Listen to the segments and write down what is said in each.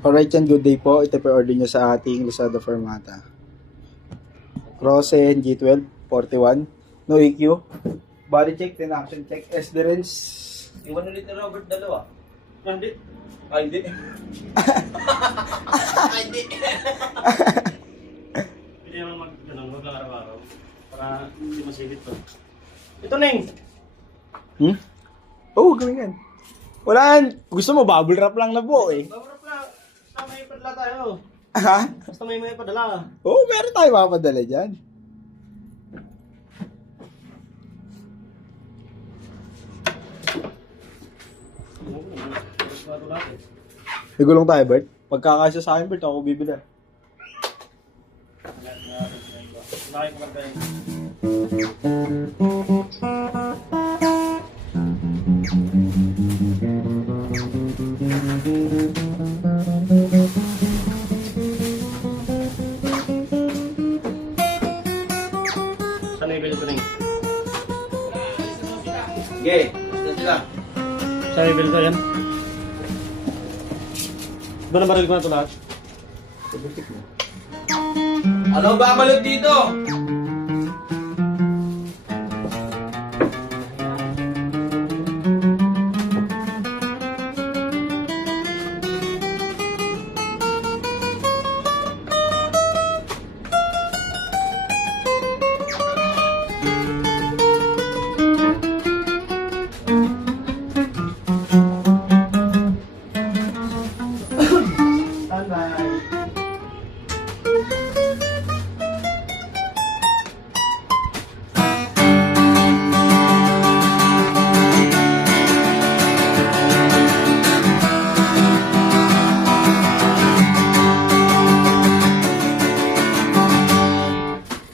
Alright yan, good day po. Ito po order nyo sa ating Lazada Fermata. Rosen G12 41. No EQ. Body check, 10 action check. S-Derens. Iwan ulit ni Robert dalawa. Hindi. Ay, hindi. Ay, hindi. Hindi naman wag lang araw-araw. Para hindi masigit to. Ito na yung. Oo, gawin yan. Wala yan. Gusto mo, bubble wrap lang na po eh. Babarap na. Basta may padala tayo. Ha? Basta may padala. Oo, meron tayo mapadala dyan. May gulong tayo, Bert. Pagkakasya sa akin, Bert, ako bibili. Laki ko tayo. Saan i-bill ko na yun? Sige, basta sila. Saan i-bill ko yan? Doon na baril ko na ito lahat. Ano ba balot dito?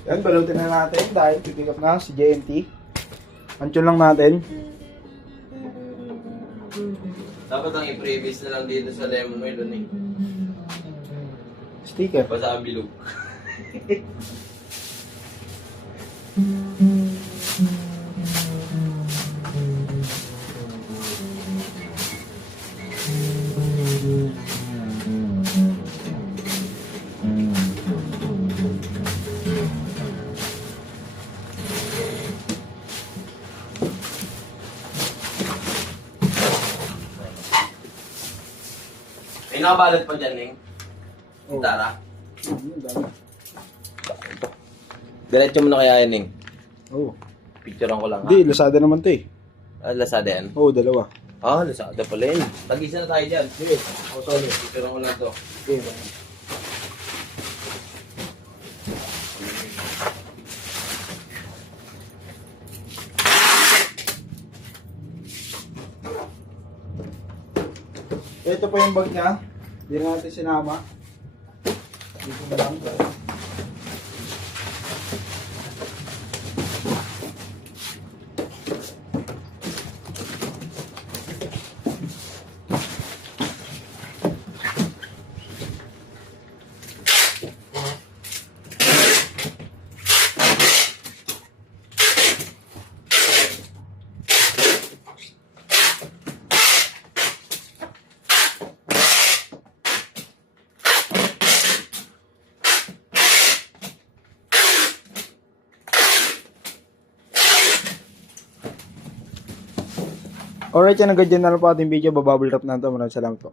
Yan, balutin na natin dahil pipick up na si JNT. Ancho lang natin. Dapat ang i-previous na lang dito sa lemon melon eh. Sticker. Basta ang bilog. May nakabalot pa dyan, Ning. Oh. Tara. Diretso mo na kaya yan, Ning. Oo. Picturean ko lang, ha? Hindi, Lazada naman to eh. Ah, Lazada yan? Oo, dalawa. Ah, Lazada pala yun. Tag-isa na tayo dyan. Sige. Oh, sorry. Picturean ko lang to. Okay. Ito po yung bag niya. Hindi na natin sinama. Dito na lang. Alright, yan. Hanggang dyan na lang po ating video. Babubble wrap na ito. Maraming salamat po.